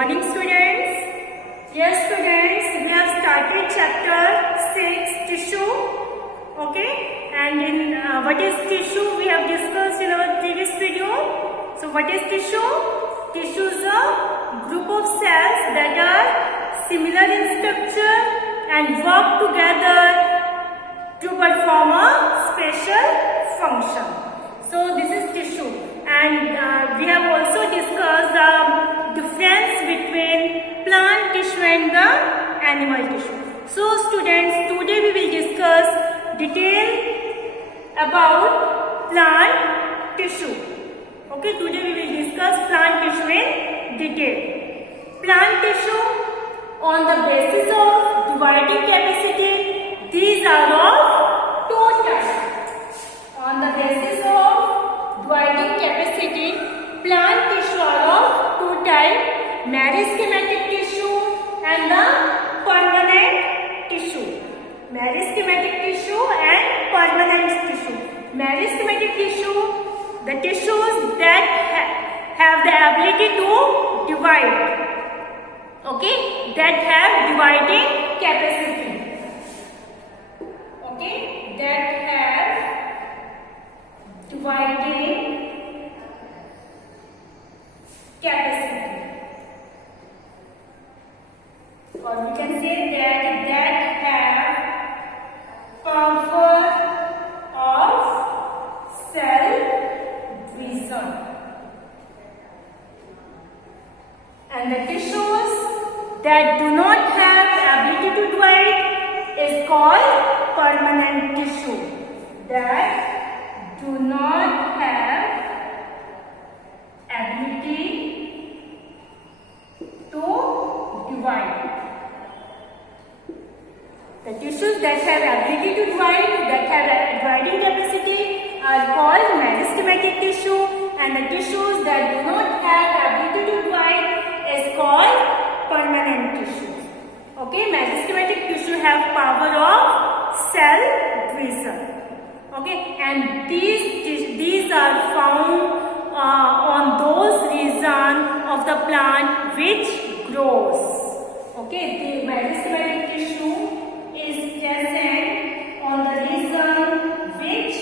morning, students. Yes, students, we have started chapter 6, tissue. Okay, and in what is tissue we have discussed in our previous video. So what is tissue? Tissue is a group of cells that are similar in structure and work together to perform a special function. So this is tissue, and we have also discussed the difference between plant tissue and the animal tissue. So students, today we will discuss detail about plant tissue. Okay, today we will discuss plant tissue in detail. Plant tissue on the basis of dividing capacity, these are of two types. On the basis of dividing capacity, plant tissue are of two types: meristematic tissue and the permanent tissue. Meristematic tissue and permanent tissue. Meristematic tissue, the tissues that have the ability to divide. Okay, that have dividing capacity. Okay, that have dividing capacity, or we can say that have power of cell division. And the tissues that do not have ability to divide is called permanent tissue. That do not have ability to divide. The tissues that have ability to divide, that have dividing capacity, are called meristematic tissue, and the tissues that do not have ability to divide is called permanent tissue. Okay, meristematic tissue have power of cell division. Okay, and these are found on those regions of the plant which grows. Okay, the meristematic tissue is present on the region which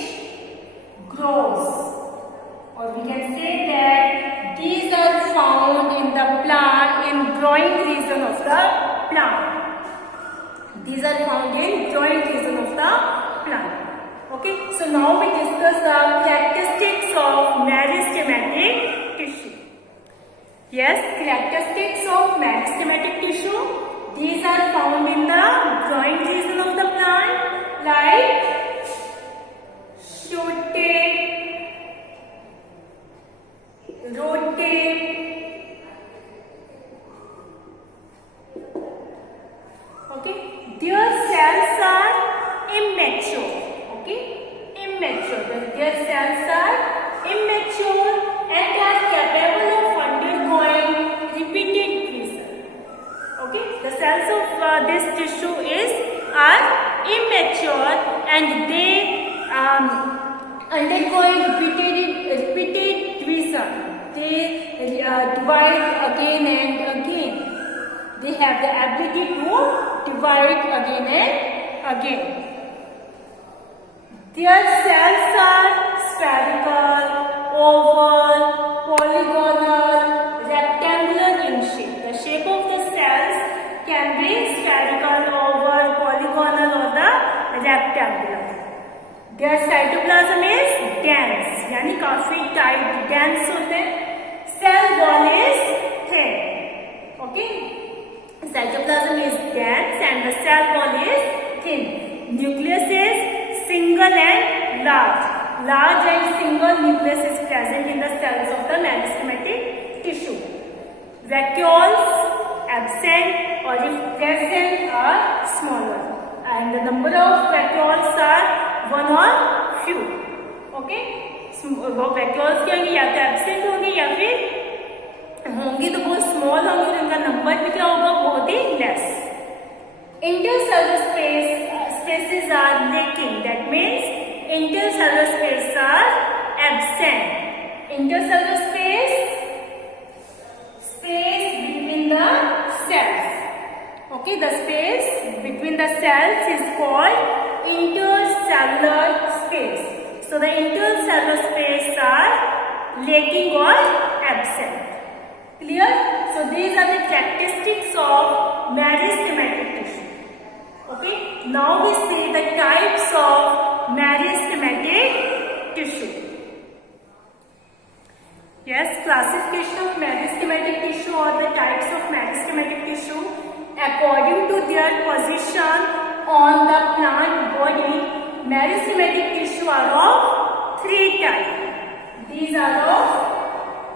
grows, or we can say that these are found in the plant, in growing region of the plant. These are found in growing region of the plant. Okay, so now we discuss the characteristics of meristematic tissue. Yes, characteristics of meristematic tissue. These are found in the growing region of the plant, like shooting, rotate. Okay, their cells are immature. Okay, immature. Their cells are immature and are capable of undergoing repeated division. Okay, the cells of this tissue are immature and they undergoing repeated division. They divide again and again. They have the ability to divide again and again. Their cells are spherical, oval, polygonal, rectangular in shape. The shape of the cells can be spherical, oval, polygonal, or the rectangular. Their cytoplasm is dense, यानी काफी tight, dense होते हैं. Cell wall is thin. Okay, cytoplasm is dense and the cell wall is thin. Nucleus is single and large. Large and single nucleus is present in the cells of the meristematic tissue. Vacuoles absent, or if present are smaller, and the number of vacuoles are one or few. Okay, vacuoles क्या होंगे, या तो absent होंगे या फिर होंगी तो बहुत small होंगी, तो इनका नंबर भी क्या होगा, बहुत ही less. Intercellular spaces are lacking. That means intercellular spaces are absent. Intercellular space between the cells. Okay, the space between the cells is called intercellular space. So the intercellular space are lacking or absent. Clear? So these are the characteristics of meristematic tissue. Okay, now we see the types of meristematic tissue. Yes, classification of meristematic tissue or the types of meristematic tissue according to their position on the plant body. Meristematic tissue are of three types. These are of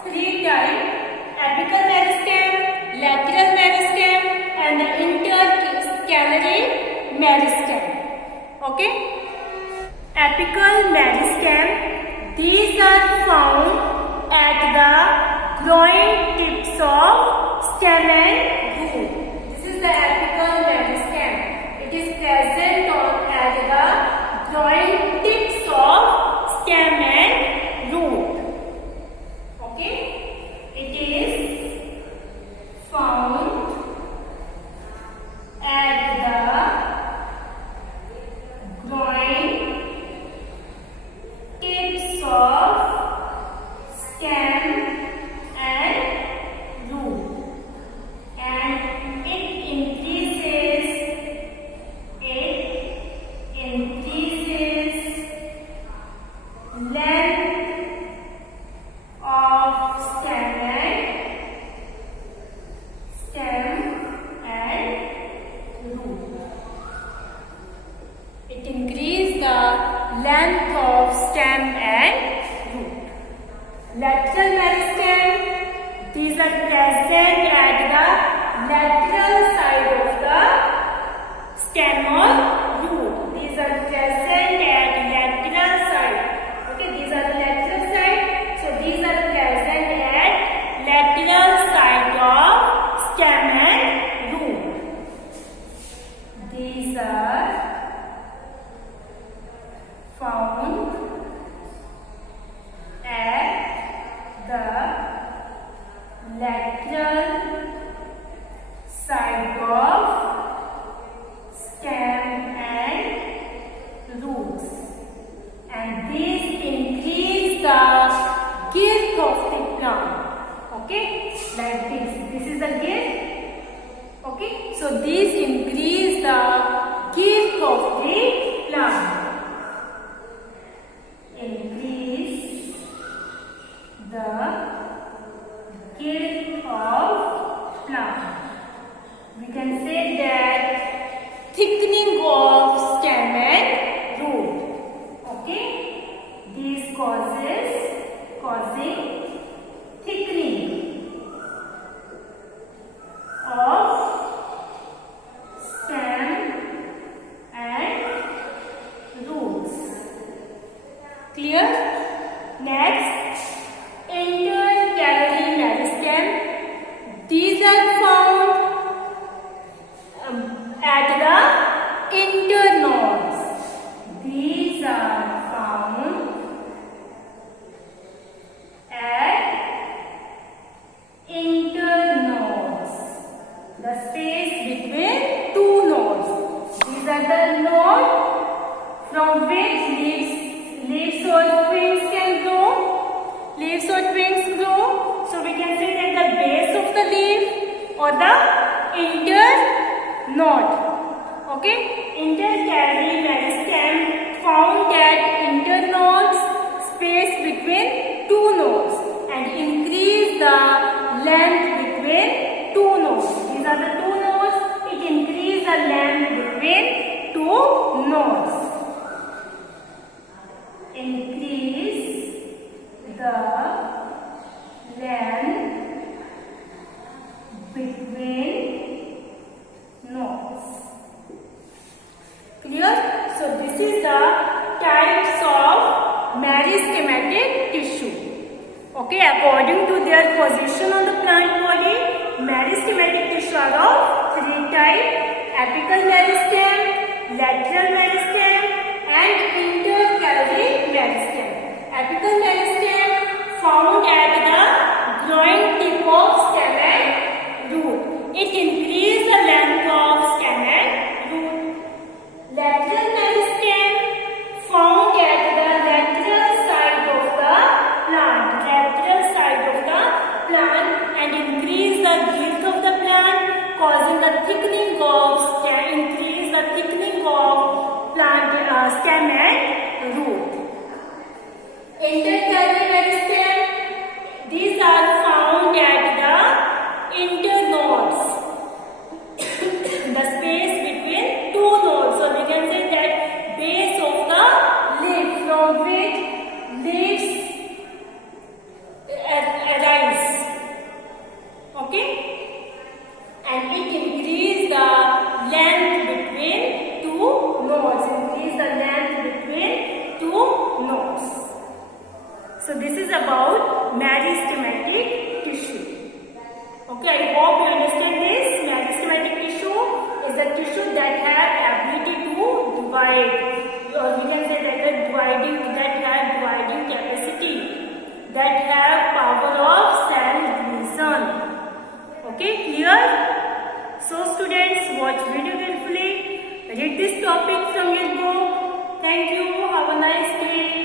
three types: apical meristem, lateral meristem, and the interscalary meristem. Okay, apical meristem. These are found at the groin tips of stem and root. This is the apical meristem. It is present at the groin tips of stem and root. Okay, it is found at the groin tips of stem and root, and it increases length of stem and root. It increases the length of stem and root. Lateral meristem. These are present at the lateral side of the stem or root. These are present at lateral side. Okay, these are the lateral side. So these are present at lateral side of stem and root. These are found at the lateral side of stem and roots, and these increase the girth of the plant. Okay, like this. This is the girth. Okay, so these increase the girth of the plant. Increase the girth of plant. We can say that thickening of stem and root. Okay, these causing thickening of stem and roots. Clear? Next, interscalary meristem. These are found at the internodes. These are found at internodes, the space between two nodes. These are the nodes from which leaves or twigs can grow. Leaves or twigs grow. So we can say that the base of the leaf or the internode. Okay, interscalary meristem found at internodes, space between two nodes, and increase the length between two nodes. These are the two nodes. It increases the length between two nodes. Increase the length between nodes. Clear? So this is the types of meristematic tissue. Okay, according to their position on the plant body, meristematic tissue are of three types: apical meristem, lateral meristem, and interscalary meristem. Apical meristem found at the groin tip of stem and root. It increases stem and root. Intercalary meristem. These are found at the internodes, the space between two nodes. So we can say that base of the leaf from which leaves arise. Okay, and it increases the length between two nodes. Increase the length between two nodes. So this is about meristematic tissue. Okay, I hope you understand this. Meristematic tissue is the tissue that has ability to divide, or we can say that has dividing capacity, that have power of cell division. Okay, clear? So students, watch video carefully. Read this topic from your book. Thank you. Have a nice day.